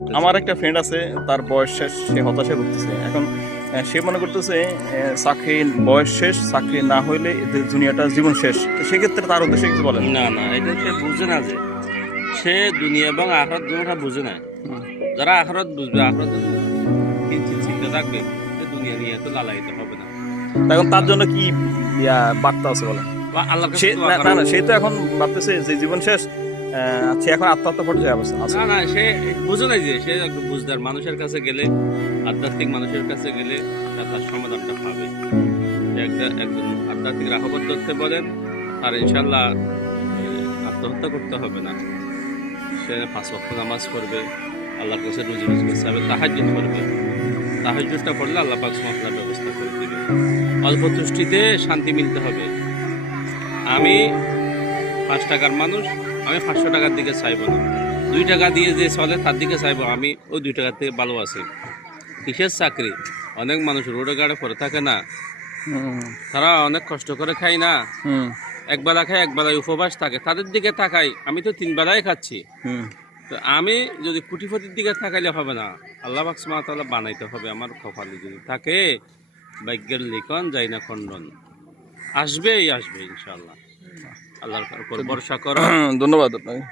আমার একটা ফ্রেন্ড আছে, তার বয়স শেষ, সে হতাশায় ভুগতেছে এখন। সে মনে করতেছে চাকরি বয়স শেষ, চাকরি না হইলে এদের দুনিয়াটা জীবন শেষ। তো সেক্ষেত্রে তার উদ্দেশ্যে কিছু বলেন? না না, এটা সে বুঝে না যে সে দুনিয়া এবং আখরাত দুটোটা বুঝে না। যারা আখরাত বুঝবে, আখরাত কিঞ্চিত চিন্তা থাকবে, সে দুনিয়া নিয়ে এত লালায়িত হবে না। এখন তার জন্য কি বার্তা আছে বলেন? বা আল্লাহর কাছে সে দোয়া না করা। না, সে তো এখন ভাবতেছে যে জীবন শেষ, সে এখন আত্মহত্যা পর্যায়ে অবস্থা আছে। না না, সে বুঝে নাই যে সে একটু বুঝদার মানুষের কাছে গেলে, আধ্যাত্মিক মানুষের কাছে গেলে তার সমাধানটা পাবে। সে একজন আধ্যাত্মিক রাহবত ধরতে বলেন, আর ইনশাল্লাহ আত্মহত্যা করতে হবে না। সে 5 ওয়াক্ত নামাজ পড়বে, আল্লাহর কাছে রুজি রোজগার চাইবে, তাহাজ্জুদ করবে। তাহাজ্জুদটা পড়লে আল্লাহ পাক সুবহানাহু ব্যবস্থা করে দিবে। অল্প তুষ্টিতে শান্তি মিলতে হবে। আমি 5 টাকার মানুষ, আমি 500 টাকার দিকে চাইবো না। 2 টাকা দিয়ে যে চলে তার দিকে চাইবো, আমি ওই 2 টাকার থেকে ভালো আছি। কিসের চাকরি? অনেক মানুষ রোডে গাড়ে পড়ে থাকে না, তারা অনেক কষ্ট করে খায় না, একবেলা খায় একবেলায় উপবাস থাকে, তাদের দিকে তাকাই। আমি তো 3 বেলায় খাচ্ছি। তো আমি যদি কোটিপতির দিকে তাকাইলে হবে না, আল্লাহ পাক সুবহানাহু ওয়া তাআলা বানাইতে হবে। আমার কপালে যদি থাকে, ভাগ্যের লিখন যায় না খণ্ডন, আসবেই আসবে ইনশাআল্লাহ। আল্লাহর উপর ভরসা করো। ধন্যবাদ আপনাকে।